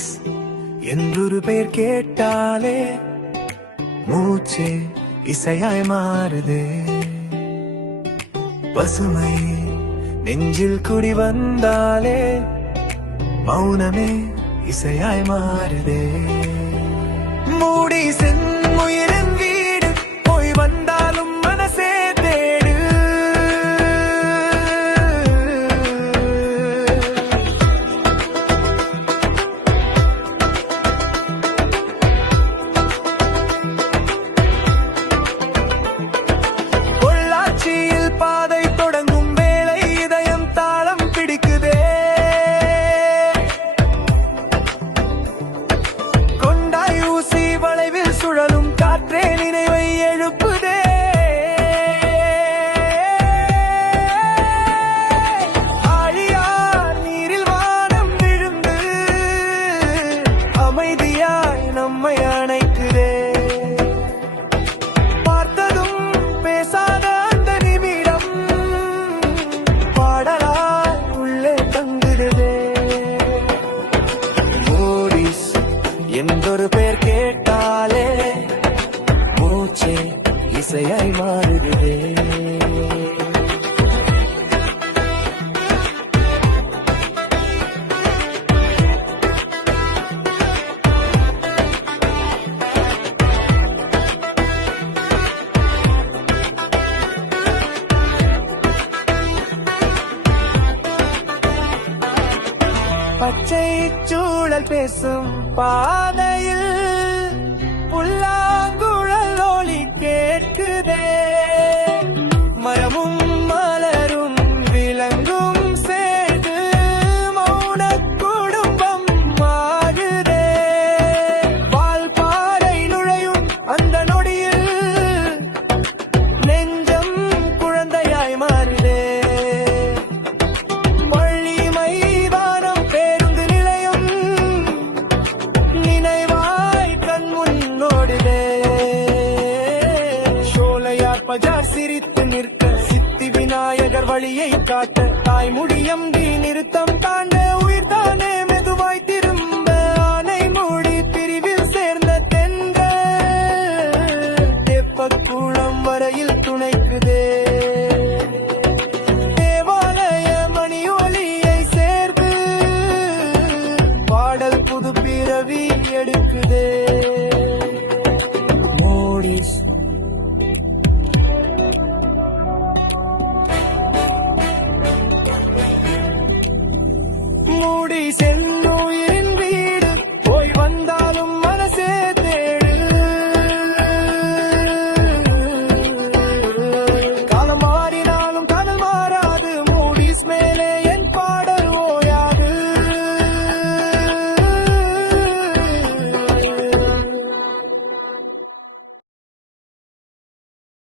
Moody's என்றொரு பெயர் கேட்டாலே மூச்சே இசையாய் மாறுதே. பசுமை நெஞ்சில் குடி வந்தாலே மௌனமே இசையாய் மாறுதே. மூடிஸின் உயிரின் வீடு போய் வந்தாலும் மனசே தேடு. பொள்ளாச்சியில் பாதை தொடங்கும் வேளை இதயம் தாளம் பிடிக்குதே. கொண்டாய் ஊசி வளைவில் சுழலும் காற்றே நினைவை எழுப்புதே. ஆழியார் நீரில் வானம் விழுந்து அமைதியாய் நம்மை அணைக்குதே. பார்த்ததும் பேசாத அந்த நிமிடம் பாடலாய் உள்ளே தங்குதே. மூடிஸ் என்றொரு பெயர் கேட்டாலே மூச்சே இசையாய் மாறுகிறே. பச்சை சூழல் பேசும் பாதையில் புல்லாங்குழல் ஒலி கேட்குதே. மரமும் மலரும் விலங்கும் சேர்ந்து மௌன குடும்பம் ஆகுதே. வால்பாறை நுழையும் அந்த நொடியில் நெஞ்சம் குழந்தையாய் மாறுதே. பள்ளி மைதானம் பேருந்து நிலையம் நினைவாய் கண் முன்னோடுதே. சோலையார் பஜார் சிரித்து நிற்க சித்தி விநாயகர் வழியை காட்ட தாய்முடியம் நிறுத்தம் தாண்ட உயிர்தானே